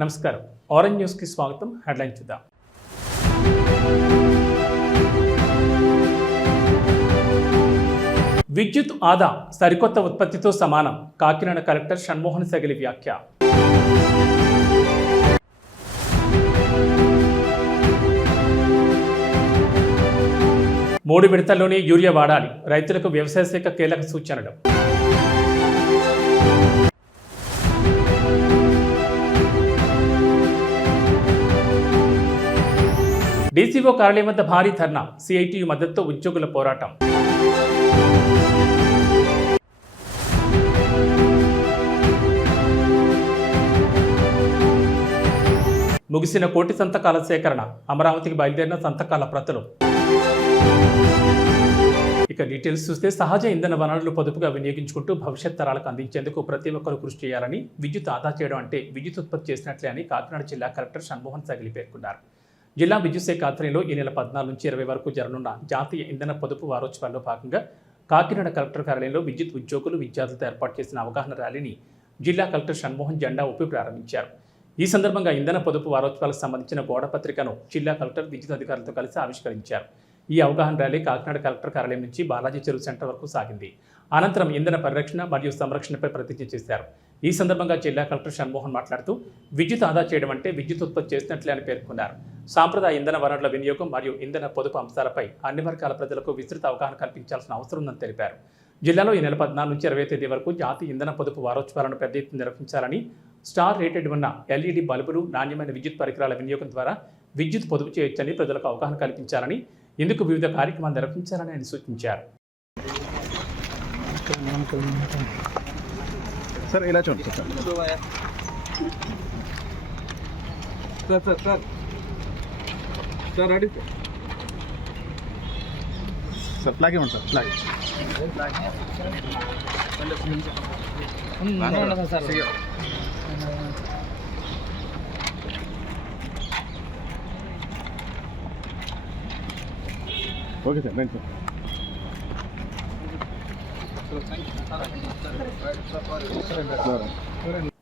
నమస్కారం. ఆరెంజ్ న్యూస్కి స్వాగతం. హెడ్లైన్ చూద్దాం. విద్యుత్ ఆదా సరికొత్త ఉత్పత్తితో సమానం. కాకినాడ కలెక్టర్ షణ్మోహన్ సగిలి వ్యాఖ్య. మూడు విడతల్లోనే యూరియా వాడాలి. రైతులకు వ్యవసాయ శాఖ కీలక సూచనలు. డీసీఓ కార్యాలయం వద్ద భారీ ధర్నా. సిఐటియు మద్దతుతో ఉద్యోగుల పోరాటం. ముగిసిన కోటి సంతకాల సేకరణ. అమరావతికి బయలుదేరిన సంతకాల ప్రతులు. ఇక డీటెయిల్స్ చూస్తే సహజ ఇంధన వనరులు పొదుపుగా వినియోగించుకుంటూ భవిష్యత్ తరాలకు అందించేందుకు ప్రతి ఒక్కరూ కృషి చేయాలని, విద్యుత్ ఆదా చేయడం అంటే విద్యుత్ ఉత్పత్తి చేసినట్లే అని కాకినాడ జిల్లా కలెక్టర్ షణ్మోహన్ సగిలి పేర్కొన్నారు. జిల్లా విద్యుత్ శాఖ ఆధ్వర్యంలో ఈ నెల 14 నుంచి 20 వరకు జరగనున్న జాతీయ ఇంధన పొదుపు వారోత్సవాల్లో భాగంగా కాకినాడ కలెక్టర్ కార్యాలయంలో విద్యుత్ ఉద్యోగులు, విద్యార్థులతో ఏర్పాటు చేసిన అవగాహన ర్యాలీని జిల్లా కలెక్టర్ షణ్మోహన్ జెండా ఊపి ప్రారంభించారు. ఈ సందర్భంగా ఇంధన పొదుపు వారోత్సవాలకు సంబంధించిన గోడ పత్రికను జిల్లా కలెక్టర్ విద్యుత్ అధికారులతో కలిసి ఆవిష్కరించారు. ఈ అవగాహన ర్యాలీ కాకినాడ కలెక్టర్ కార్యాలయం నుంచి బాలాజీ చెరువు సెంటర్ వరకు సాగింది. అనంతరం ఇంధన పరిరక్షణ మరియు సంరక్షణపై ప్రతిజ్ఞ చేశారు. ఈ సందర్భంగా జిల్లా కలెక్టర్ షణ్మోహన్ మాట్లాడుతూ విద్యుత్ ఆదా చేయడం అంటే విద్యుత్ ఉత్పత్తి చేసినట్లే అని పేర్కొన్నారు. సాంప్రదాయ ఇంధన వనరుల వినియోగం మరియు ఇంధన పొదుపు అంశాలపై అన్ని వర్గాల ప్రజలకు విస్తృత అవగాహన కల్పించాల్సిన అవసరం ఉందని తెలిపారు. జిల్లాలో ఈ నెల 14 నుంచి 20 తేదీ వరకు జాతీయ ఇంధన పొదుపు వారోత్సవాలను పెద్ద ఎత్తున నిర్వహించాలని, స్టార్ రేటెడ్ ఉన్న ఎల్ఈడి బల్బులు, నాణ్యమైన విద్యుత్ పరికరాల వినియోగం ద్వారా విద్యుత్ పొదుపు చేయొచ్చని ప్రజలకు అవగాహన కల్పించాలని, ఇందుకు వివిధ కార్యక్రమాలు నిర్వహించాలని ఆయన సూచించారు. సార్ ఇలా చూడండి సార్ రెడీ సార్ ఫ్లాగ్ ఇవ్వండి సార్ ఫ్లాగ్ ఓకే సార్ రండి సార్.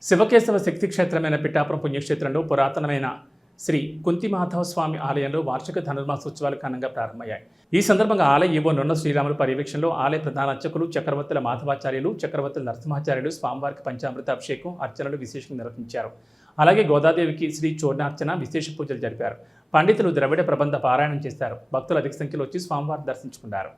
శివకేశవ శక్తి క్షేత్రమైన పిఠాపురం పుణ్యక్షేత్రంలో పురాతనమైన శ్రీ కుంతిమాధవ స్వామి ఆలయంలో వార్షిక ధనుర్మాసోత్సవాలు ఘనంగా ప్రారంభమయ్యాయి. ఈ సందర్భంగా ఆలయ ఈవో నున్న శ్రీరాములు పర్యవేక్షణలో ఆలయ ప్రధాన అర్చకులు చక్రవర్తుల మాధవాచార్యులు, చక్రవర్తుల నరసింహాచార్యులు స్వామివారికి పంచామృత అభిషేకం, అర్చనలు విశేషంగా నిర్వహించారు. అలాగే గోదాదేవికి శ్రీ చూర్ణార్చన, విశేష పూజలు జరిపారు. పండితులు ద్రవిడ ప్రబంధ పారాయణం చేశారు. భక్తులు అధిక సంఖ్యలో వచ్చి స్వామివారిని దర్శించుకున్నారు.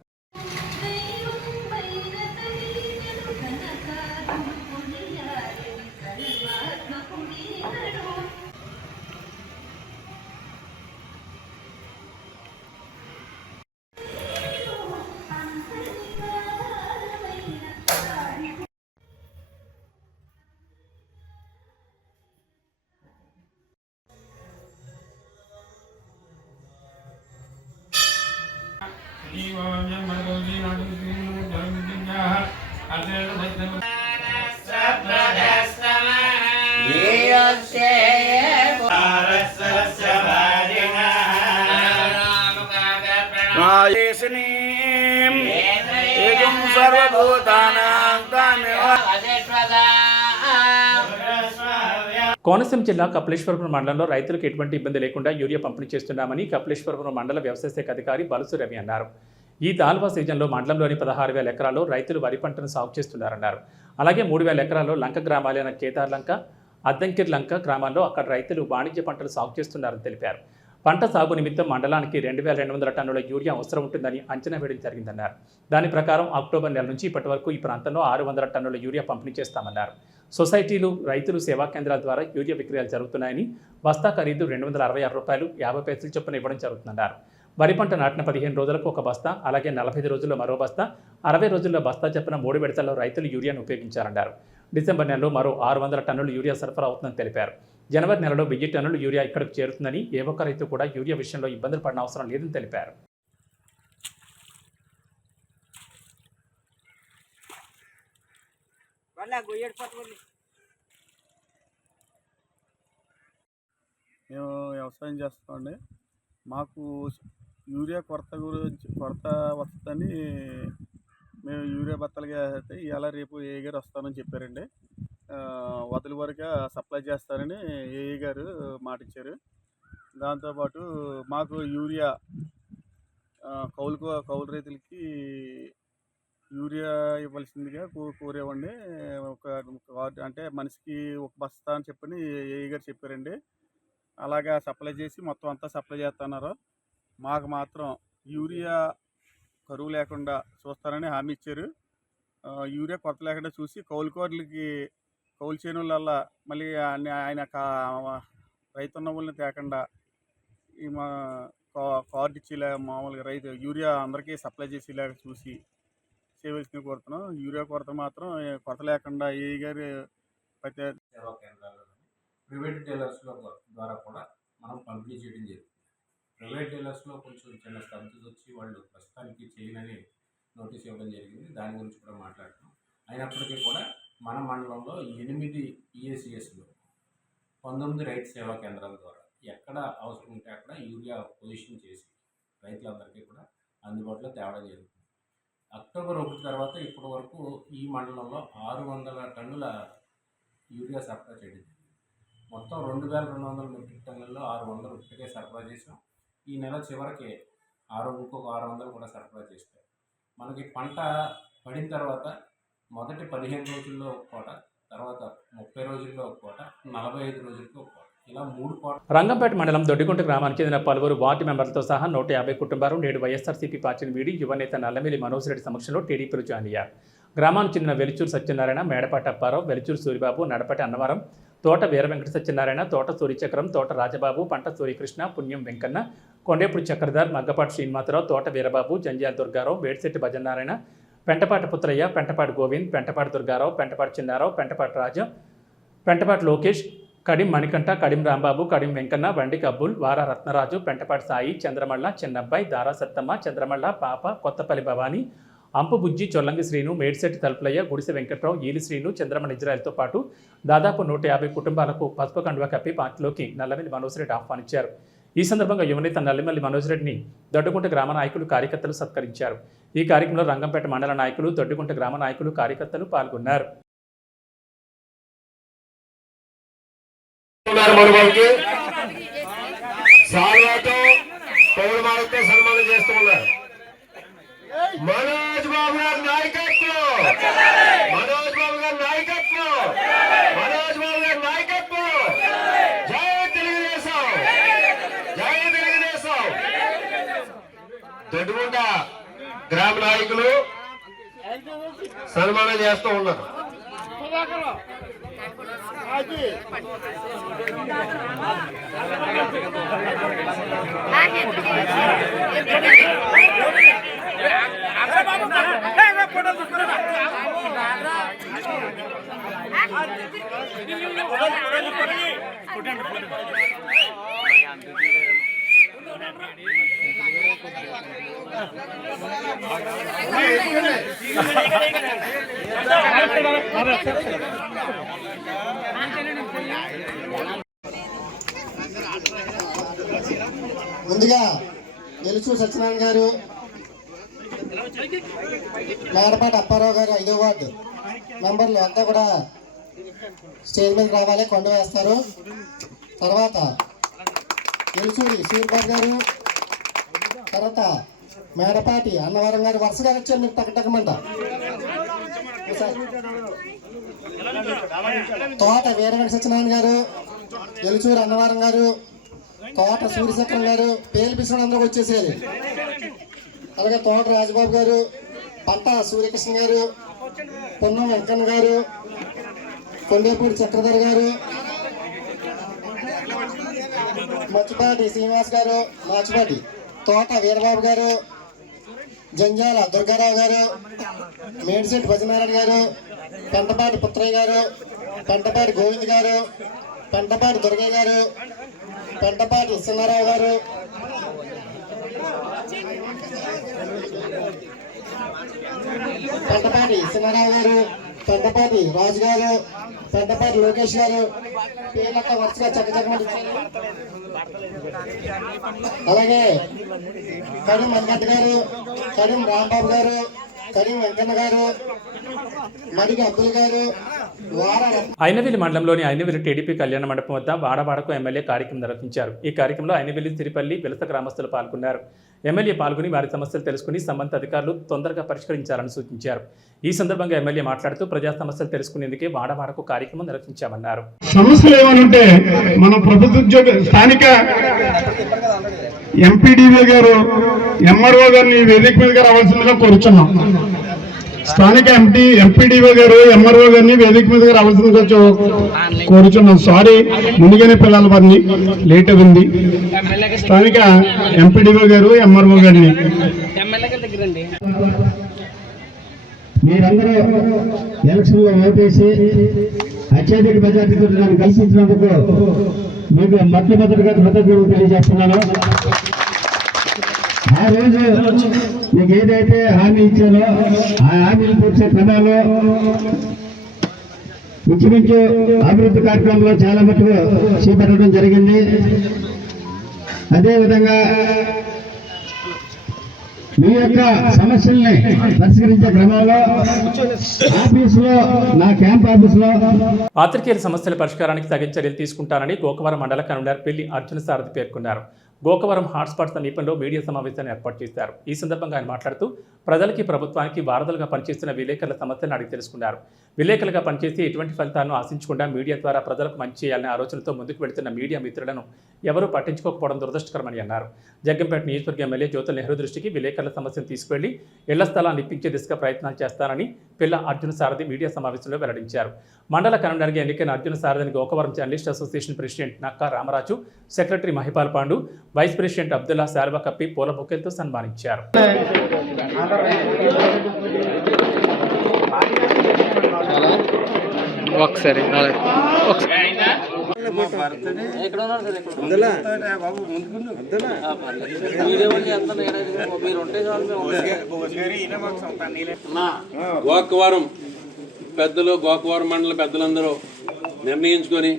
కోనసీమ జిల్లా కపిలేశ్వరపురం మండలంలో రైతులకు ఎటువంటి ఇబ్బంది లేకుండా యూరియా పంపిణీ చేస్తున్నామని కపిలేశ్వరపురం మండల వ్యవసాయ శాఖ అధికారి బలుసు రవి అన్నారు. ఈ దాల్వా సీజన్లో మండలంలోని 16,000 ఎకరాల్లో రైతులు వరి పంటను సాగు చేస్తున్నారన్నారు. అలాగే 3,000 ఎకరాల్లో లంక గ్రామాలైన కేదార్లంక, అద్దంకిర్ లంక గ్రామాల్లో అక్కడ రైతులు వాణిజ్య పంటలు సాగు చేస్తున్నారని తెలిపారు. పంట సాగు నిమిత్తం మండలానికి 2,200 టన్నుల యూరియా అవసరం ఉంటుందని అంచనా వేయడం జరిగిందన్నారు. దాని ప్రకారం అక్టోబర్ నెల నుంచి ఇప్పటి వరకు ఈ ప్రాంతంలో 600 టన్నుల యూరియా పంపిణీ చేస్తామన్నారు. సొసైటీలు, రైతులు సేవా కేంద్రాల ద్వారా యూరియా విక్రయాలు జరుగుతున్నాయని, బస్తా ఖరీదు 266 రూపాయలు 50 పైసలు చొప్పున ఇవ్వడం జరుగుతుందన్నారు. వరి పంట నాటిన 15 రోజులకు ఒక బస్తా, అలాగే 45 రోజుల్లో మరో బస్తా, 60 రోజుల్లో బస్తా చొప్పున 3 విడతల్లో రైతులు యూరియాను ఉపయోగించారన్నారు. డిసెంబర్ నెలలో మరో 600 టన్నులు యూరియా సరఫరా అవుతుందని తెలిపారు. జనవరి నెలలో 1000 టన్నులు యూరియా ఇక్కడికి చేరుతుందని, ఏ ఒక్క రైతు కూడా యూరియా విషయంలో ఇబ్బందులు పడిన అవసరం లేదని తెలిపారు. మేము వ్యవసాయం చేస్తామండి. మాకు యూరియా కొరత వస్తుందని మేము యూరియా బత్తలుగా అయితే ఇవాళ రేపు ఏ గారు వస్తానని చెప్పారండి. వదిలి వరకు సప్లై చేస్తారని ఏఈ గారు మాట ఇచ్చారు. దాంతోపాటు మాకు యూరియా కౌలు రైతులకి యూరియా ఇవ్వాల్సిందిగా కోరేవండి. అంటే మనిషికి ఒక బస్తా అని చెప్పని ఏఈ గారు చెప్పారండి. అలాగా సప్లై చేసి మొత్తం అంతా సప్లై చేస్తున్నారు. మాకు మాత్రం యూరియా కరువు లేకుండా చూస్తారని హామీ ఇచ్చారు. యూరియా కొరత లేకుండా చూసి కౌలుకోర్లకి కౌలు చేనుల మళ్ళీ ఆయన రైతున్న వాళ్ళని తేకుండా ఈ మా కార్డు ఇచ్చేలా మామూలుగా రైతు యూరియా అందరికీ సప్లై చేసేలాగా చూసి చేయవలసింది కోరుతున్నాం. యూరియా కొరత మాత్రం కొరత లేకుండా ఏ గారు ప్రతి సేవా కేంద్రాల్లో ప్రైవేట్ డీలర్స్లో ద్వారా కూడా మనం పంపిణీ చేయడం జరుగుతుంది. ప్రైవేట్ డీలర్స్లో కొంచెం చిన్న స్తబ్దత వచ్చి వాళ్ళు ప్రస్తుతానికి చేయనని నోటీస్ ఇవ్వడం జరిగింది. దాని గురించి కూడా మాట్లాడుతున్నాం. అయినప్పటికీ కూడా మన మండలంలో 8 ఈఏసీఎస్లో 19 రైతు సేవా కేంద్రాల ద్వారా ఎక్కడ అవసరం ఉంటే అక్కడ యూరియా పొజిషన్ చేసి రైతులందరికీ కూడా అందుబాటులో తేవడం జరుగుతుంది. అక్టోబర్ 1 తర్వాత ఇప్పటి వరకు ఈ మండలంలో 600 టన్నుల యూరియా సరఫరా చేయడం జరిగింది. మొత్తం 2200 మెట్రిక్ టన్నుల్లో 600 ఇప్పటికే సరఫరా చేసాం. ఈ నెల చివరికి ఇంకొక 600 కూడా సరఫరా చేస్తాం. మనకి పంట పడిన తర్వాత మొదటి 15 రోజుల్లో ఒక కోట, తర్వాత 30 రోజుల్లో ఒక కోట, 45 రోజుల్లో ఒక కోట, ఇలా 3 కోట. రంగంపేట మండలం దొడ్డిగుంట గ్రామానికి చెందిన పలువురు వార్డు మెంబర్లతో సహా 150 కుటుంబాలు నేడు వైఎస్ఆర్సీపీ పార్టీని వీడి యువనేత నల్లమిల్లి మనోజ్ రెడ్డి సమక్షంలో టీడీపీలో జాయిన్ అయ్యారు. గ్రామానికి చెందిన వెలిచూరు సత్యనారాయణ, మేడపాటి అప్పారావు, వెలిచూరు సూరిబాబు, నడపటి అన్నవరం, తోట వీరవెంకట సత్యనారాయణ, తోట సూర్యచక్రం, తోట రాజబాబు, పంట సూర్యకృష్ణ, పుణ్యం వెంకన్న, కొండేపూడి చక్రధర్, మగ్గపాటి శ్రీనివాసరావు, తోట వీరబాబు, జంజాల దుర్గారావు, వేడిశెట్టి భజనారాయణ, పెంటపాటి పుత్రయ్య, పెంటపాటి గోవింద్, పెంటపాటి దుర్గారావు, పెంటపాటి చిన్నారావు, పెంటపాటి రాజు, పెంటపాటి లోకేష్, కడిం మణికంఠ, కడిం రాంబాబు, కడిం వెంకన్న, బండి కబ్బుల్, వార రత్నరాజు, పెంటపాటి సాయి, చంద్రమళ్ళ, చిన్నబ్బాయి, దారా సత్తమ్మ, చంద్రమళ్ళ, పాప, కొత్తపల్లి భవాని, అంపు బుజ్జి, చొల్లంగి శ్రీను, మేడిశెట్టి తలుపులయ్య, గుడిసె వెంకట్రావు, ఈలి శ్రీను, చంద్రమణ ఇజ్రాయల్తో పాటు దాదాపు 150 కుటుంబాలకు పసుపు కండువా కప్పి పార్టీలోకి నల్లమిల్లి మనోజ్ రెడ్డి ఆహ్వానించారు. ఈ సందర్భంగా యువనేత నల్లమిల్లి మనోజ్ రెడ్డిని దొడ్డుగుంట గ్రామ నాయకులు, కార్యకర్తలు సత్కరించారు. ఈ కార్యక్రమంలో రంగంపేట మండల నాయకులు, దొడ్డుగుంట గ్రామ నాయకులు, కార్యకర్తలు పాల్గొన్నారు. మనోజ్ బాబు గారి నాయకత్వం, మనోజ్ బాబు గారి నాయకత్వం, మనోజ్ బాబు గారి నాయకత్వం. జై తెలుగుదేశం, జై తెలుగుదేశం. దొడ్డుగుంట గ్రామ నాయకులు సన్మానం చేస్తూ ఉన్నారు. ముందుగా వెలుచూరు సత్యనారాయణ గారు, మేడపాటి అప్పారావు గారు 5వ వార్డు మెంబర్లు అంతా కూడా స్టేజ్ మీద రావాలి, కొండ వేస్తారు. తర్వాత వెలుచూరి సూర్యబాబు గారు, తర్వాత మేడపాటి అన్నవరం గారు వరుసగా వచ్చారు. మీకు టకటకమంట. తోట వీరవెంకట సత్యనారాయణ గారు, వెలుచూరు అన్నవరం గారు, తోట సూర్యచక్రం గారు, పేలు పిసుడు అందరూ వచ్చేసేది. అలాగే తోట రాజబాబు గారు, పంట సూర్యకృష్ణ గారు, పున్నం వెంకన్న గారు, కొండేపూడి చక్రధర్ గారు, మచ్చిపాటి శ్రీనివాస్ గారు, మాచిపాటి తోట వీరబాబు గారు, జంజాల దుర్గారావు గారు, మేడిశెట్టి భజనారాయణ గారు, పెంటపాటి పుత్రయ్య గారు, పెంటపాటి గోవింద్ గారు, పెంటపాటి దుర్గయ్య గారు, పెంటపాటి చిన్నారావు గారు, పెంటపాటి చిన్నారావు గారు, పెంటపాటి రాజు గారు, పెంటపాటి లోకేష్ గారు పేర్లక్క వరుసగా చక్కచక్కమని ఇచ్చారు. అలాగే కడిం మణికంఠ గారు, కడిం రాంబాబు గారు, కడిం వెంకన్న గారు, మడిగి అబ్దుల్ గారు, ఐనవేలి మండలంలోని ఐనవేలి టీడీపీ కళ్యాణ మండపం వద్ద వాడవాడకు ఎమ్మెల్యే కార్యక్రమం నిర్వహించారు. ఈ కార్యక్రమంలో ఐనవేలి తిరుపల్లి విలస గ్రామస్తులు పాల్గొన్నారు. ఎమ్మెల్యే పాల్గొని వారి సమస్యలు తెలుసుకుని సంబంధిత అధికారులు తొందరగా పరిష్కరించాలని సూచించారు. ఈ సందర్భంగా ఎమ్మెల్యే మాట్లాడుతూ ప్రజా సమస్యలు తెలుసుకునేందుకే వాడవాడకు కార్యక్రమం నిర్వహించామన్నారు. సమస్యలు ఏమనుంటే మన ప్రభుత్వ ఉద్యోగ స్థానిక ఎంపీడీఓ గారు ఎంఆర్ఓ గారిని వేదిక మీదగా రావాల్సిందిగా కోరుచున్నాం. స్థానిక ఎంపీడీఓ గారు ఎంఆర్ఓ గారిని వేదిక మీదగా రావాల్సిందిగా కోరుచున్నాం. సారీ, ముందుగానే పిల్లల వారిని లేట్ అయింది. స్థానిక ఎంపీడీఓ గారు ఎంఆర్ఓ గారిని మీరందరూ ఎలక్షన్లో ఓటేసి అత్యధిక మెజార్టీతో నన్ను కల్పించినందుకు మీకు మొట్టమొదటిగా కృతజ్ఞతలు తెలియజేస్తున్నాను. ఆ రోజు మీకు ఏదైతే హామీ ఇచ్చానో ఆ హామీలు పూర్చే క్రమంలో ఇంచుమించు అభివృద్ధి కార్యక్రమంలో చాలా మటుకు చేపట్టడం జరిగింది. అదేవిధంగా మీ యొక్క సమస్యల్ని పరిష్కరించే క్రమంలో ఆఫీసులో నా క్యాంప్ ఆఫీసులో పాత్రికేయుల సమస్యల పరిష్కారానికి తగిన చర్యలు తీసుకుంటానని గోకవరం మండల కన్వీనర్ పెళ్లి అర్జున సారథి పేర్కొన్నారు. గోకవరం హాట్స్పాట్ సమీపంలో మీడియా సమావేశాన్ని ఏర్పాటు చేశారు. ఈ సందర్భంగా ఆయన మాట్లాడుతూ ప్రజలకి ప్రభుత్వానికి వారధులుగా పనిచేస్తున్న విలేకరుల సమస్యలను అడిగి తెలుసుకున్నారు. విలేకరులుగా పనిచేసి ఎటువంటి ఫలితాలను ఆశించకుండా మీడియా ద్వారా ప్రజలకు మంచి చేయాలనే ఆలోచనతో ముందుకు వెళుతున్న మీడియా మిత్రులను ఎవరూ పట్టించుకోకపోవడం దురదృష్టకరమని అన్నారు. జగ్గంపేట నియోజకవర్గ ఎమ్మెల్యే జ్యోతుల నెహ్రూ దృష్టికి విలేకరుల సమస్యను తీసుకువెళ్లి ఇళ్ల స్థలాన్ని ఇప్పించే దిశగా ప్రయత్నాలు చేస్తానని పిల్ల అర్జున సారథి మీడియా సమావేశంలో వెల్లడించారు. మండల కన్వీనర్గా ఎన్నికైన అర్జున సారథిని Gokavaram journalist association president Nakka Ramaraju, secretary Mahipal Pandu, vice president Abdulla శాల్వా కప్పి పూల బొకేలతో సన్మానించారు. గోకవరం పెద్దలు, గోకవరం మండల పెద్దలందరూ నిర్ణయించుకొని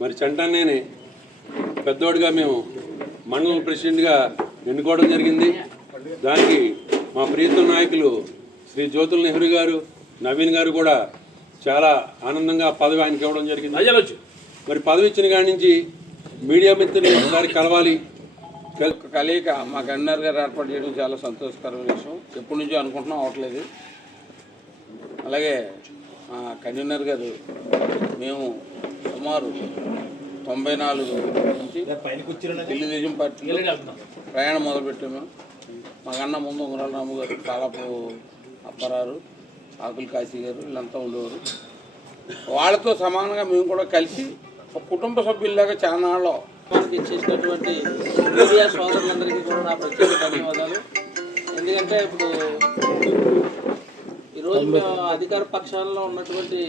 మరి చంటన్నేని పెద్దోడిగా మేము మండల ప్రెసిడెంట్గా ఎన్నుకోవడం జరిగింది. దానికి మా ప్రియతమ నాయకులు శ్రీ జ్యోతుల నెహ్రూ గారు, నవీన్ గారు కూడా చాలా ఆనందంగా పదవి ఆయనకి ఇవ్వడం జరిగింది. మరి పదవి ఇచ్చిన కాడి నుంచి మీడియా మిత్రులు ఒకసారి కలవాలి. కలయిక మా కన్వీనర్ గారు ఏర్పాటు చేయడం చాలా సంతోషకరమైన విషయం. ఎప్పటి నుంచో అనుకుంటున్నాం, అవట్లేదు. అలాగే మా కన్వీనర్ గారు మేము సుమారు 94 నుంచి తెలుగుదేశం పార్టీలో ప్రయాణం మొదలుపెట్టాము. మాకన్నా ముందు ఉంగరాల రాము గారు, కాలపు అప్పారారు, ఆకుల కాశీ గారు వీళ్ళంతా ఉండేవారు. వాళ్ళతో సమానంగా మేము కూడా కలిసి ఒక కుటుంబ సభ్యుల్లాగా చానాళ్ళు మనకి ఇచ్చేసినటువంటి మీడియా సోదరులందరికీ కూడా నా ప్రత్యేక ధన్యవాదాలు. ఎందుకంటే ఇప్పుడు ఈరోజు మేము అధికార పక్షాలలో ఉన్నటువంటి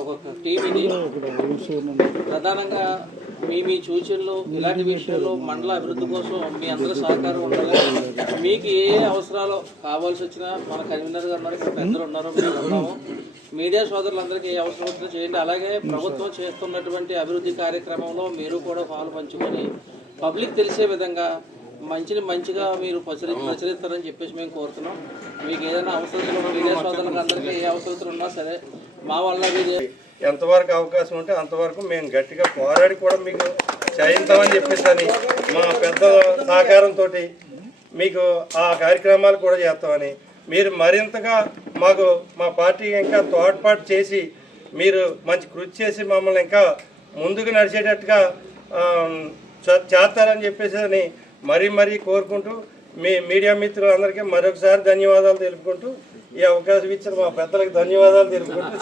ఒక టీం ఇది. ప్రధానంగా మీ సూచనలు ఇలాంటి విషయాల్లో మండల అభివృద్ధి కోసం మీ అందరూ సహకారం ఉండాలి. మీకు ఏ అవసరాలు కావాల్సి వచ్చినా మన కన్వీనర్ గారు ఉన్నారు, ఇక్కడ పెద్దలు ఉన్నారు, మేము ఉన్నాము. మీడియా సోదరులందరికీ ఏ అవసరం వచ్చినా చేయండి. అలాగే ప్రభుత్వం చేస్తున్నటువంటి అభివృద్ధి కార్యక్రమంలో మీరు కూడా పాలు పంచుకొని పబ్లిక్ తెలిసే విధంగా మంచిగా మీరు ప్రచురిస్తారని చెప్పేసి మేము కోరుతున్నాం. మీకు ఏదైనా అవసరం మీడియా సోదరులకు అందరికీ ఏ అవసరం ఉన్నా సరే మా వల్ల ఎంతవరకు అవకాశం ఉంటే అంతవరకు మేము గట్టిగా పోరాడి కూడా మీకు చేయిద్దామని చెప్పేసి మా పెద్దల సహకారంతో మీకు ఆ కార్యక్రమాలు కూడా చేస్తామని, మీరు మరింతగా మాకు మా పార్టీ ఇంకా తోడ్పాటు చేసి మీరు మంచి కృషి చేసి మమ్మల్ని ఇంకా ముందుకు నడిచేటట్టుగా చేస్తారని చెప్పేసి మరీ కోరుకుంటూ మీ మీడియా మిత్రులందరికీ మరొకసారి ధన్యవాదాలు తెలుపుకుంటూ ఈ అవకాశం ఇచ్చిన మా పెద్దలకు ధన్యవాదాలు తెలుపుకుంటూ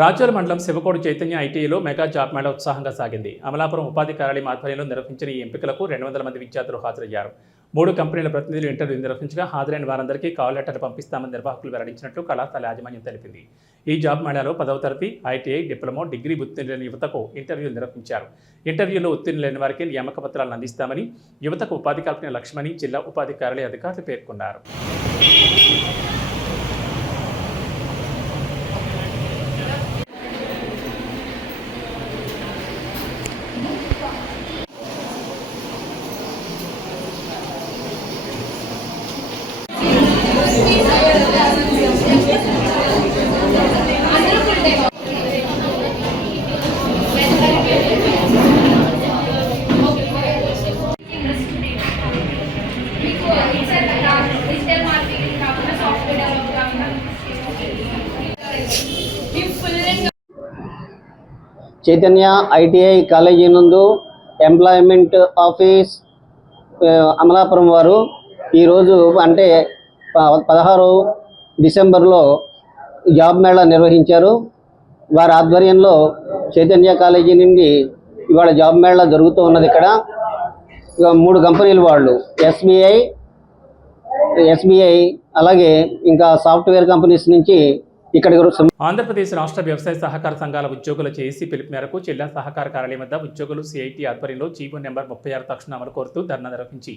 రాజోల మండలం శివకోడు చైతన్య ఐటీఐలో మెగా జాబ్ మేళా ఉత్సాహంగా సాగింది. అమలాపురం ఉపాధి కార్యాలయం ఆధ్వర్యంలో నిర్వహించిన ఈ ఎంపికలకు 200 మంది విద్యార్థులు హాజరయ్యారు. 3 కంపెనీల ప్రతినిధులు ఇంటర్వ్యూ నిర్వహించగా హాజరైన వారందరికీ కాల్ లెటర్లు పంపిస్తామని నిర్వాహకులు వెల్లడించినట్లు కళాశాల యాజమాన్యం తెలిపింది. ఈ జాబ్ మేళాలో 10వ తరగతి, ఐటీఐ, డిప్లొమా, డిగ్రీ ఉత్తీర్ణులైన యువతకు ఇంటర్వ్యూలు నిర్వహించారు. ఇంటర్వ్యూలో ఉత్తీర్ణులైన వారికి నియామక పత్రాలను అందిస్తామని, యువతకు ఉపాధి కల్పన లక్ష్యమని జిల్లా ఉపాధి కార్యాలయ అధికారులు పేర్కొన్నారు. చైతన్య ఐటీఐ కాలేజీ నందు ఎంప్లాయ్మెంట్ ఆఫీస్ అమలాపురం వారు ఈరోజు అంటే 16 డిసెంబర్లో జాబ్ మేళా నిర్వహించారు. వారి ఆధ్వర్యంలో చైతన్య కాలేజీ నుండి ఇవాళ జాబ్ మేళా జరుగుతూ ఉన్నది. ఇక్కడ 3 కంపెనీలు వాళ్ళు ఎస్బీఐ అలాగే ఇంకా సాఫ్ట్వేర్ కంపెనీస్ నుంచి ఇక్కడ. ఆంధ్రప్రదేశ్ రాష్ట్ర వ్యవసాయ సహకార సంఘాల ఉద్యోగుల చేసి పిలుపు మేరకు జిల్లా సహకార కార్యాలయం వద్ద ఉద్యోగులు సిఐటి ఆధ్వర్యంలో జీవో నెంబర్ 36 తక్షణ అమలు కోరుతూ ధర్నా నిర్వహించి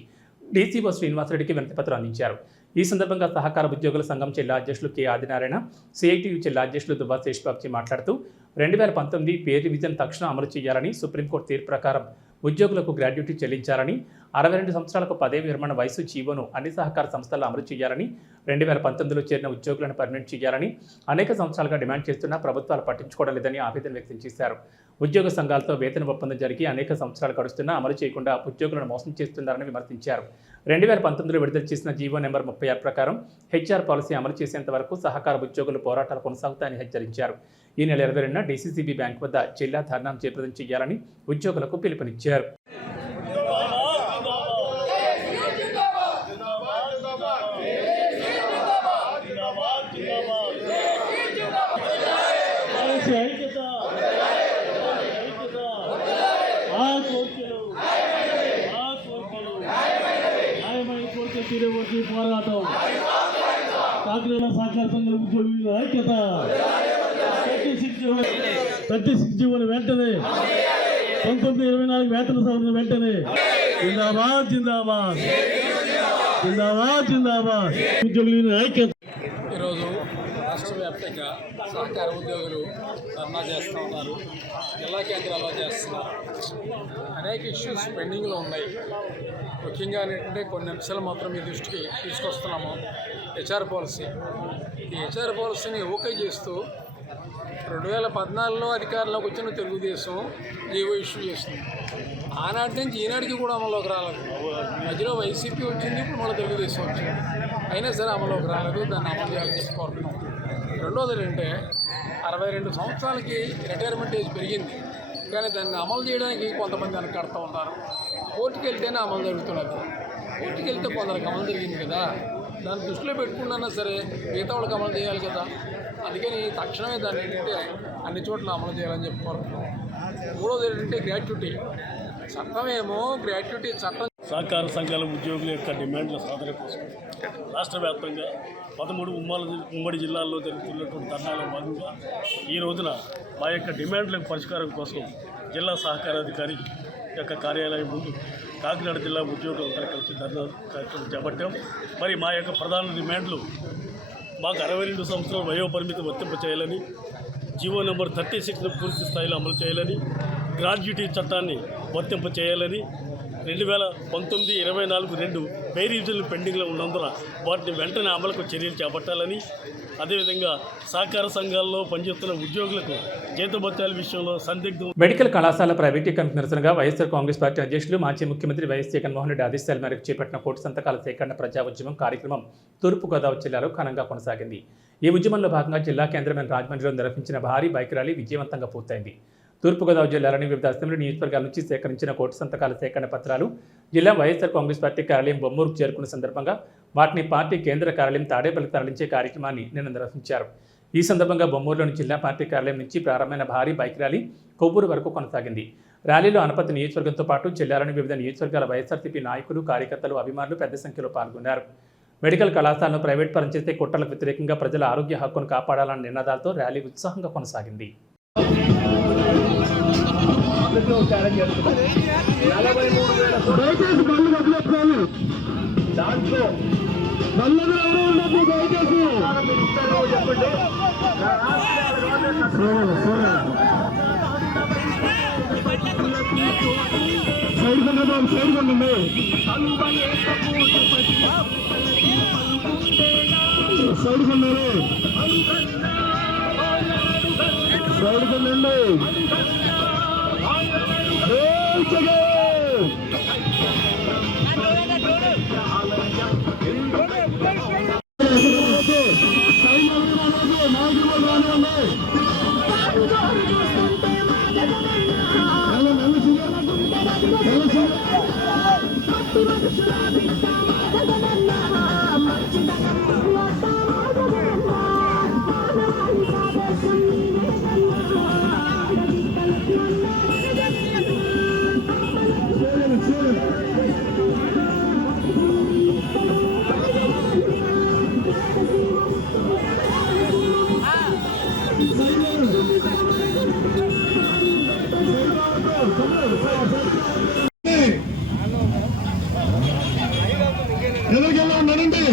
డీసీఓ శ్రీనివాసరెడ్డికి వినతిపత్రం అందించారు. ఈ సందర్భంగా సహకార ఉద్యోగుల సంఘం జిల్లా అధ్యక్షులు కె ఆదినారాయణ, సిఐటియు జిల్లా అధ్యక్షులు దుబ్బా శేషబాబుజీ మాట్లాడుతూ 2019 పే రివిజన్ తక్షణ అమలు చేయాలని, సుప్రీంకోర్టు తీర్పు ప్రకారం ఉద్యోగులకు గ్రాడ్యుటీ చెల్లించాలని, 62 సంవత్సరాలకు పదవి విరమణ వయసు జీవోను అన్ని సహకార సంస్థల్లో అమలు చేయాలని, 2019లో చేరిన ఉద్యోగులను పర్మనెంట్ చేయాలని అనేక సంవత్సరాలుగా డిమాండ్ చేస్తున్నా ప్రభుత్వాలు పట్టించుకోవడం లేదని ఆవేదన వ్యక్తం చేశారు. ఉద్యోగ సంఘాలతో వేతన ఒప్పందం జరిగి అనేక సంవత్సరాలు గడుస్తున్నా అమలు చేయకుండా ఉద్యోగులను మోసం చేస్తున్నారని విమర్శించారు. 2019లో విడుదల చేసిన జీవో నెంబర్ 36 ప్రకారం హెచ్ఆర్ పాలసీ అమలు చేసేంత వరకు సహకార ఉద్యోగులు పోరాటాలు కొనసాగుతాయని హెచ్చరించారు. ఈ నెల 22న డీసీసీబీ బ్యాంక్ వద్ద జిల్లా ధర్నాను జయప్రదం చేయాలని ఉద్యోగులకు పిలుపునిచ్చారు. పోరాటం కాకినాడ సహకార సంఘం ఉద్యోగుల ఐక్యత 36 జీవోని వెంటనే 1924 వేతన సవరణ వెంటనే జిందాబాద్ జిందాబాద్ జిందాబాద్ జిందాబాద్ ఉద్యోగుల ఐక్యత. ఈరోజు రాష్ట్ర వ్యాప్తంగా సహకార ఉద్యోగులు ధర్నా చేస్తూ ఉన్నారు. జిల్లా కేంద్రాల్లో చేస్తున్నారు. అనేక ఇష్యూస్ పెండింగ్లో ఉన్నాయి. ముఖ్యంగా ఏంటంటే కొన్ని అంశాలు మాత్రం మీ దృష్టికి తీసుకొస్తున్నాము. హెచ్ఆర్ పాలసీ, ఈ హెచ్ఆర్ పాలసీని ఓకే చేస్తూ 2014లో అధికారంలోకి వచ్చిన తెలుగుదేశం జీవో ఇష్యూ చేస్తుంది. ఆనాటి నుంచి ఈనాటికి కూడా అమల్లోకి రాలేదు. మధ్యలో వైసీపీ వచ్చింది, ఇప్పుడు మళ్ళీ తెలుగుదేశం వచ్చింది. అయినా సరే అమల్లోకి రాలేదు. దాన్ని అమలు చేయాలని చెప్పుకుంటున్నాం. రెండోది ఏంటంటే 62 సంవత్సరాలకి రిటైర్మెంట్ ఏజ్ పెరిగింది, కానీ దాన్ని అమలు చేయడానికి కొంతమంది వెనకాడుతూ ఉన్నారు. కోర్టుకు వెళ్తేనే అమలు జరుగుతున్నది. కోర్టుకు వెళ్తే కొందరికి అమలు జరిగింది కదా, దాన్ని దృష్టిలో పెట్టుకున్నా సరే మిగతా వాళ్ళకి అమలు చేయాలి కదా. అందుకని తక్షణమే దాన్ని ఏంటంటే అన్ని చోట్ల అమలు చేయాలని చెప్పుకుంటున్నాం. మూడోది ఏంటంటే గ్రాట్యుటీ చట్టమేమో గ్రాట్యుటీ చట్టం. సహకార సంఘాల ఉద్యోగుల యొక్క డిమాండ్ల సాధన కోసం రాష్ట్ర వ్యాప్తంగా 13 ఉమ్మడి జిల్లాల్లో జరుగుతున్నటువంటి ధర్నాలో భాగంగా ఈ రోజున మా యొక్క డిమాండ్లకు పరిష్కారం కోసం జిల్లా సహకారాధికారి యొక్క కార్యాలయం ముందు కాకినాడ జిల్లా ఉద్యోగులంతా కలిసి ధర్నా కార్యక్రమం చేపట్టాం. మరి మా యొక్క ప్రధాన డిమాండ్లు మాకు 62 సంవత్సరాల వయోపరిమితి వర్తింప చేయాలని, జీవో నెంబర్ 36ను పూర్తి స్థాయిలో అమలు చేయాలని, గ్రాడ్యుటీ చట్టాన్ని వర్తింప చేయాలని, 2019-24 2 పే రివిజన్లు పెండింగ్లో ఉన్నందున వాటిని వెంటనే అమలుకు చర్యలు చేపట్టాలని, అదేవిధంగా సహకార సంఘాల్లో పనిచేస్తున్న ఉద్యోగులకు జీతభత్యాల విషయంలో సందిగ్ధం. మెడికల్ కళాశాల ప్రైవేటీకరణకు నిరసనగా వైఎస్ఆర్ కాంగ్రెస్ పార్టీ అధ్యక్షులు మాజీ ముఖ్యమంత్రి వైఎస్ జగన్మోహన్ రెడ్డి ఆదేశాల మేరకు చేపట్టిన కోటి సంతకాల సేకరణ ప్రజా ఉద్యమం కార్యక్రమం తూర్పుగోదావరి జిల్లాలో ఘనంగా కొనసాగింది. ఈ ఉద్యమంలో భాగంగా జిల్లా కేంద్రమైన రాజమండ్రిలో నిర్వహించిన భారీ బైక్ ర్యాలీ విజయవంతంగా పూర్తయింది. తూర్పుగోదావరి జిల్లాలోని వివిధ అసెంబ్లీ నియోజకవర్గాల నుంచి సేకరించిన కోటి సంతకాల సేకరణ పత్రాలు జిల్లా వైఎస్ఆర్ కాంగ్రెస్ పార్టీ కార్యాలయం బొమ్మూరుకు చేరుకున్న సందర్భంగా వాటిని పార్టీ కేంద్ర కార్యాలయం తాడేపల్లికి తరలించే కార్యక్రమాన్ని నిన్న నిర్వహించారు. ఈ సందర్భంగా బొమ్మూరులోని జిల్లా పార్టీ కార్యాలయం నుంచి ప్రారంభమైన భారీ బైక్ ర్యాలీ కొవ్వూరు వరకు కొనసాగింది. ర్యాలీలో అనపతి నియోజకవర్గంతో పాటు జిల్లాలోని వివిధ నియోజకవర్గాల వైఎస్ఆర్సీపీ నాయకులు, కార్యకర్తలు, అభిమానులు పెద్ద సంఖ్యలో పాల్గొన్నారు. మెడికల్ కళాశాలను ప్రైవేట్ పరం చేసే కుట్రలకు వ్యతిరేకంగా ప్రజల ఆరోగ్య హక్కును కాపాడాలన్న నినాదాలతో ర్యాలీ ఉత్సాహంగా కొనసాగింది. ఎదురుకెళ్ళా ఉన్నానండి.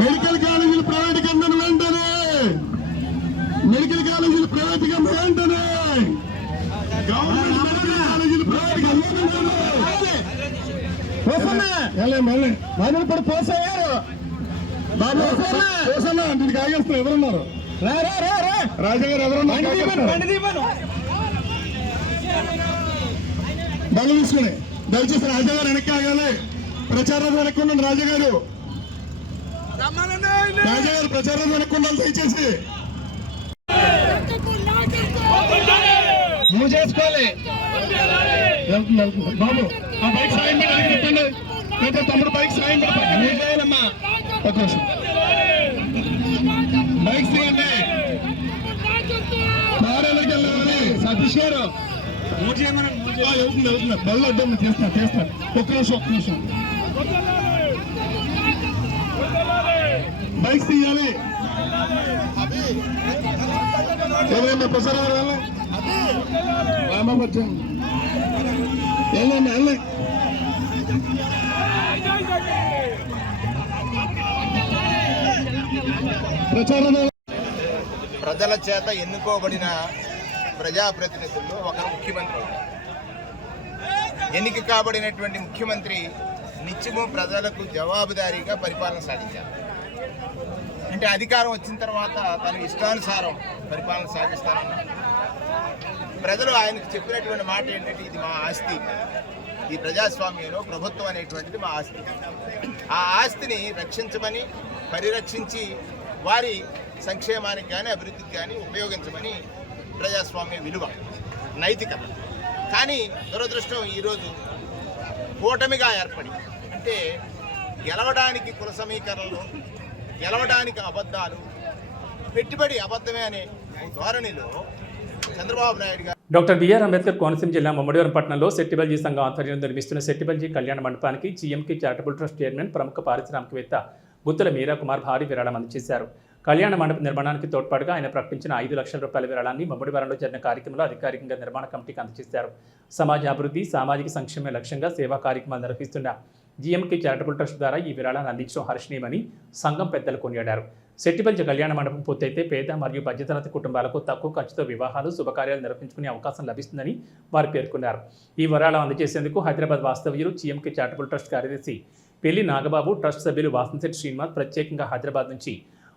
మెడికల్ కాలేజీలు ప్రైవేటీకరణ వెంటనే, మెడికల్ కాలేజీలు ప్రైవేటీకరణ వెంటనే, గవర్నమెంట్ మెడికల్ కాలేజీలు ప్రైవేటీకరణ ఇప్పుడు పోసయ్యారు బాబు పోసన్నా దీనికి ఆగేస్తున్నారు. ఎవరున్నారు? రాజా గారు ఎవరున్నారు? బళ్ళు తీసుకుని దయచేసి రాజా గారు వెనక్కి ఆగాలి. ప్రచారం వెనక్కి ఉండండి. రాజా గారు ప్రచారం వెనక్కి ఉండాలి. దయచేసి మూవ్ చేసుకోవాలి. బాబు ఆ బైక్ సాయం పెట్టాలి చెప్పండి. లేదా తమ్ముడు బైక్ సాయం చేయాలమ్మా. ఒక నిమిషం బైక్ తీయండి. కారెళ్ళకి వెళ్ళాలి. సతీష్ గారు వెళ్తున్నా బళ్ళు అడ్డం చేస్తాను. ఒక్క నిమిషం బైక్స్ తీయాలి. ఎవరైనా ప్రసారం వెళ్ళండి. ప్రచారం ప్రజల చేత ఎన్నుకోబడిన ప్రజాప్రతినిధుల్లో ఒకరు ముఖ్యమంత్రి. ఎన్నిక కాబడినటువంటి ముఖ్యమంత్రి నిత్యము ప్రజలకు జవాబుదారీగా పరిపాలన సాగించారు. అంటే అధికారం వచ్చిన తర్వాత తన ఇష్టానుసారం పరిపాలన సాగిస్తారన్న ప్రజలు ఆయనకు చెప్పినటువంటి మాట ఏంటంటే, ఇది మా ఆస్తి, ఈ ప్రజాస్వామ్యంలో ప్రభుత్వం అనేటువంటిది మా ఆస్తి. ఆ ఆస్తిని రక్షించమని, పరిరక్షించి వారి సంక్షేమానికి కానీ అభివృద్ధికి కానీ ఉపయోగించమని ప్రజాస్వామ్య విలువ, నైతికత. కానీ దురదృష్టం ఈరోజు కూటమిగా ఏర్పడి, అంటే గెలవడానికి కుల సమీకరణలు, గెలవడానికి అబద్ధాలు, పెట్టుబడి అబద్ధమే అనే ధోరణిలో చంద్రబాబు నాయుడు గారు. డాక్టర్ బిఆర్ అంబేద్కర్ కోనసీమ జిల్లా మమ్మడివరం పట్టణంలో శెట్టిబల్జీ సంఘం ఆధ్వర్యంలో నిర్మిస్తున్న శెట్టిబల్జీ కళ్యాణ మండపానికి జీఎంకే చారిటబుల్ ట్రస్ట్ చైర్మన్, ప్రముఖ పారిశ్రామికవేత్త గుత్తుల మీరాకుమార్ భారీ విరాళం అందజేశారు. కళ్యాణ మండప నిర్మాణానికి తోడ్పాటుగా ఆయన ప్రకటించిన 5 లక్షల రూపాయల విరాళాన్ని మమ్మడివరంలో జరిగిన కార్యక్రమంలో అధికారికంగా నిర్మాణ కమిటీకి అందజేశారు. సమాజ అభివృద్ధి, సామాజిక సంక్షేమ లక్ష్యంగా సేవా కార్యక్రమాలు నిర్వహిస్తున్న జీఎంకే చారిటబుల్ ట్రస్ట్ ద్వారా ఈ విరాళాన్ని అందించడం హర్షణీయమని సంఘం పెద్దలు కొనియాడారు. శెట్టిబల్జీ కళ్యాణ మండపం పూర్తయితే పేద మరియు మధ్యతరగతి కుటుంబాలకు తక్కువ ఖర్చుతో వివాహాలు, శుభకార్యాలు నిర్వహించుకునే అవకాశం లభిస్తుందని వారు పేర్కొన్నారు. ఈ విరాళం అందజేసేందుకు హైదరాబాద్ వాస్తవ్యులు జీఎంకే చారిటబుల్ ట్రస్ట్ కార్యదర్శి పెళ్లి నాగబాబు, ట్రస్ట్ సభ్యులు వాసంశెట్టి శ్రీనివాస్ ప్రత్యేకంగా హైదరాబాద్ నుంచి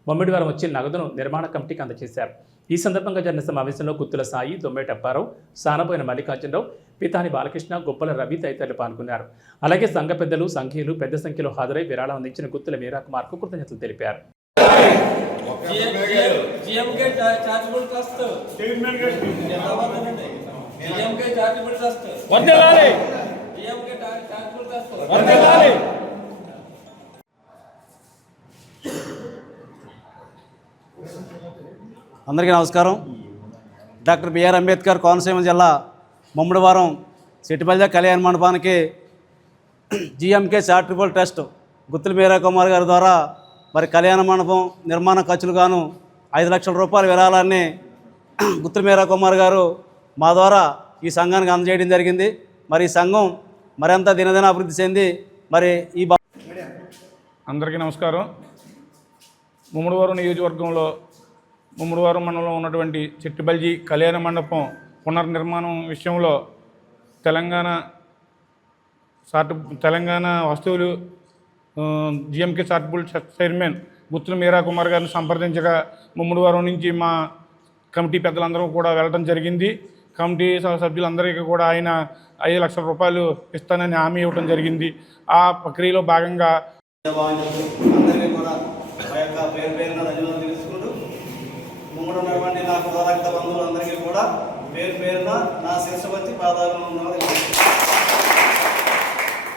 మమ్మిడివారం వచ్చి నగదును నిర్మాణ కమిటీకి అందజేశారు. ఈ సందర్భంగా జరిగిన సమావేశంలో గుత్తుల సాయి, దొమ్మేటి అప్పారావు, సానబోయిన మల్లికార్జునరావు, పితాని బాలకృష్ణ, గొప్పల రవి తదితరులు పాల్గొన్నారు. అలాగే సంఘ పెద్దలు, సంఘీయులు పెద్ద సంఖ్యలో హాజరై విరాళం అందించిన గుత్తుల మీరాకుమార్కు కృతజ్ఞతలు తెలిపారు. అందరికీ నమస్కారం. డాక్టర్ బిఆర్ అంబేద్కర్ కోనసీమ జిల్లా మమ్మడివారం శెట్టిబల్జీ కళ్యాణ మండపానికి జీఎంకే చారిటబుల్ ట్రస్ట్ గుత్తుల మీరాకుమార్ గారి ద్వారా మరి కళ్యాణ మండపం నిర్మాణ ఖర్చులు గాను 5 లక్షల రూపాయల విరాళాన్ని గుత్తుల మీరాకుమార్ గారు మా ద్వారా ఈ సంఘానికి అందజేయడం జరిగింది. మరి ఈ సంఘం మరింత దినదిన అభివృద్ధి చెంది మరి ఈ అందరికీ నమస్కారం. ముమ్మడివారం నియోజకవర్గంలో ముమ్మడివారం మండలంలో ఉన్నటువంటి శెట్టిబల్జీ కళ్యాణ మండపం పునర్నిర్మాణం విషయంలో తెలంగాణ వస్తువులు జీఎంకే చారిటబుల్ చైర్మన్ గుత్తుల మీరాకుమార్ గారిని సంప్రదించగా ముమ్మడివారం నుంచి మా కమిటీ పెద్దలందరూ కూడా వెళ్ళడం జరిగింది. కమిటీ సభ్యులందరికీ కూడా ఆయన 5 లక్షల రూపాయలు ఇస్తానని హామీ ఇవ్వడం జరిగింది. ఆ ప్రక్రియలో భాగంగా అందరికీ కూడా ఆ యొక్క పేరు పేరున ధన్యవాదాలు తెలుసుకుంటూ బంధువులందరికీ కూడా పేరు పేరున నా శిరస్సు వచ్చి పాదాభివందనాలు.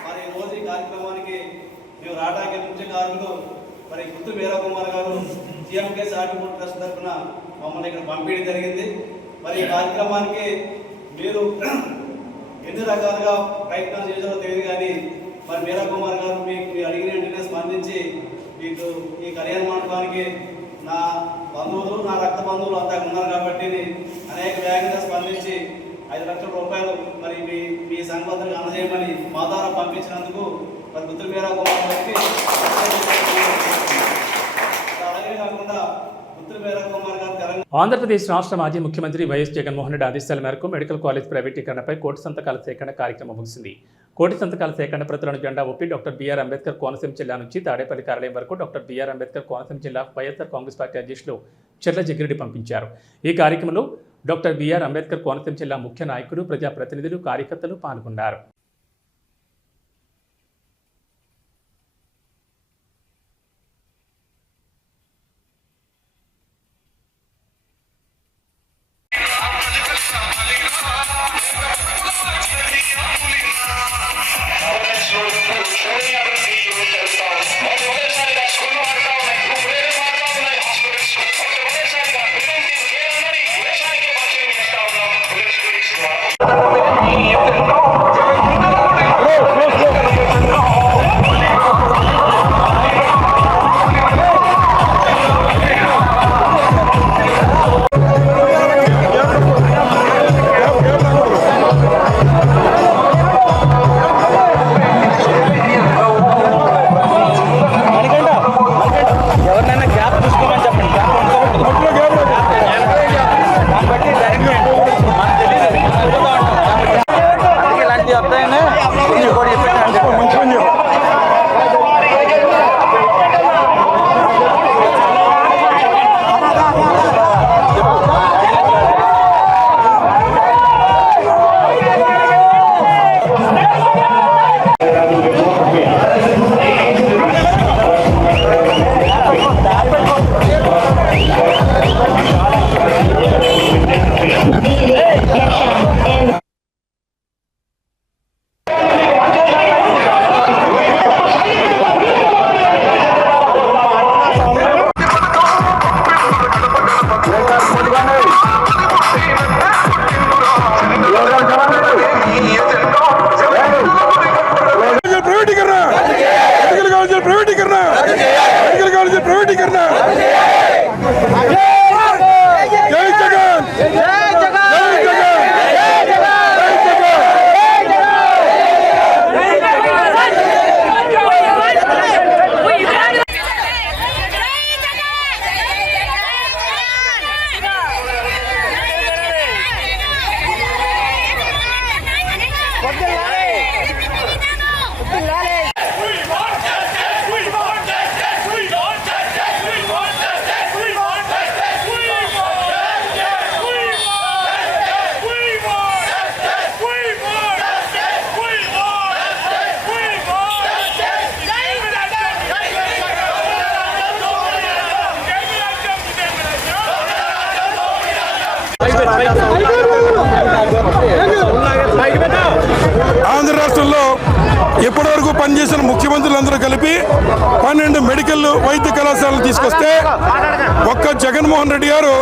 మరి ఈరోజు ఈ కార్యక్రమానికి మేము రాటాకి ముఖ్య కారులు మరి గుత్తు వీరకుమార్ గారు జిఎంకే చారిటబుల్ ట్రస్ట్ తరఫున మమ్మల్ని ఇక్కడ పంపించడం జరిగింది. మరి ఈ కార్యక్రమానికి మీరు ఎన్ని రకాలుగా ప్రయత్నాలు చేసారో తెలియదు, కానీ మరి వీరకుమార్ గారు మీరు అడిగిన వెంటనే స్పందించి మీకు ఈ కళ్యాణ మండపానికి నా బంధువులు, నా రక్త బంధువులు అంతా ఉన్నారు కాబట్టి అనేక వేగంగా స్పందించి 5 లక్షల రూపాయలు మరి మీ సంఘానికి అందజేయమని మా ద్వారా పంపించినందుకు మరి గుత్తుల వీరకుమార్ గారికి, అలాగే కాకుండా గుత్తుల వీరకుమార్ గారు ఆంధ్రప్రదేశ్ రాష్ట్ర మాజీ ముఖ్యమంత్రి వైఎస్ జగన్మోహన్ రెడ్డి ఆదేశాల మేరకు మెడికల్ కాలేజ్ ప్రైవేటీకరణపై కోటి సంతకాల సేకరణ కార్యక్రమం ముగిసింది. కోటి సంతకాల సేకరణ ప్రతులను జెండా ఊపి డాక్టర్ బిఆర్ అంబేద్కర్ కోనసీమ జిల్లా నుంచి తాడేపల్లి కార్యాలయం వరకు డాక్టర్ బిఆర్ అంబేద్కర్ కోనసీమ జిల్లా వైఎస్ఆర్ కాంగ్రెస్ పార్టీ అధ్యక్షులు చెర్ల జగ్గిరెడ్డి పంపించారు. ఈ కార్యక్రమంలో డాక్టర్ బిఆర్ అంబేద్కర్ కోనసీమ జిల్లా ముఖ్య నాయకులు, ప్రజాప్రతినిధులు, కార్యకర్తలు పాల్గొన్నారు. ఆంధ్ర రాష్ట్రంలో ఇప్పటివరకు పనిచేసిన ముఖ్యమంత్రులందరూ కలిపి 12 మెడికల్ వైద్య కళాశాలలు తీసుకొస్తే ఒక్క జగన్మోహన్ రెడ్డి గారు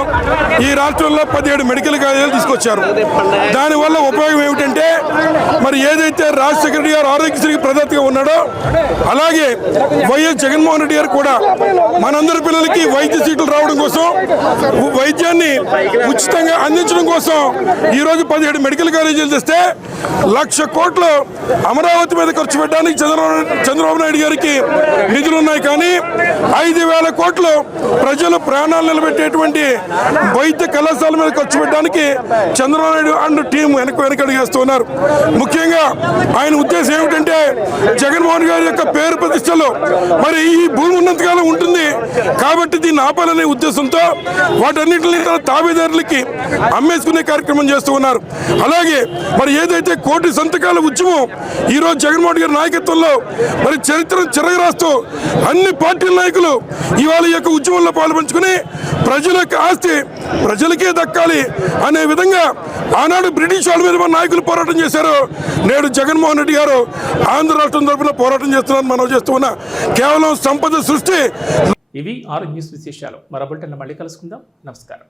ఈ రాష్ట్రంలో 17 మెడికల్ కాలేజీలు తీసుకొచ్చారు. దానివల్ల ఉపయోగం ఏమిటంటే మరి ఏదైతే రాజశేఖర రెడ్డి గారు ఆరోగ్యశ్రీకి ప్రదాతగా ఉన్నాడో అలాగే వైఎస్ జగన్మోహన్ రెడ్డి గారు కూడా మనందరి పిల్లలకి వైద్య సీట్లు రావడం కోసం, వైద్యాన్ని ఉచితంగా అందించడం కోసం ఈరోజు 17 మెడికల్ కాలేజీలు తెస్తే 1,00,000 కోట్లు అమరావతి మీద ఖర్చు పెట్టడానికి చంద్రబాబు నాయుడు గారికి నిధులు ఉన్నాయి. కానీ 5,000 కోట్లు ప్రజలు ప్రాణాలు నిలబెట్టేటువంటి వైద్య కళాశాల మీద ఖర్చు పెట్టడానికి చంద్రబాబు నాయుడు అండ్ టీం వెనకడుగేస్తున్నారు. ముఖ్యంగా ఆయన ఉద్దేశం ఏమిటంటే జగన్మోహన్ గారి యొక్క పేరు ప్రతిష్టలు మరి ఈ భూమి ఉన్నంతకాలం ఉంటుంది కాబట్టి దీన్ని ఆపాలనే ఉద్దేశంతో వాటన్నింటినీ తన తాబేదారులకి అమ్మేసుకునే కార్యక్రమం చేస్తూ ఉన్నారు. అలాగే మరి ఏదైతే కోటి సంతకాల ఉద్యమం ఈరోజు జగన్మోహన్ గారి నాయకత్వంలో మరి చరిత్రను చెరగరాస్తూ అన్ని పార్టీల నాయకులు ఇవాళ ఈ యొక్క ఉద్యమంలో పాల్పంచుకుని ప్రజల యొక్క ఆస్తి ప్రజలకే దక్కాలి అనే విధంగా ఆనాడు బ్రిటిష్ వాళ్ళ మీద మన నాయకులు పోరాటం చేశారు. నేడు జగన్మోహన్ రెడ్డి గారు ఆంధ్ర రాష్ట్రం తరఫున పోరాటం చేస్తున్నారని మనం చేస్తున్న కేవలం సంపద సృష్టి. ఇవి 6 న్యూస్ విశేషాలు. మరో బులెటిన్లో మళ్ళీ కలుసుకుందాం. నమస్కారం.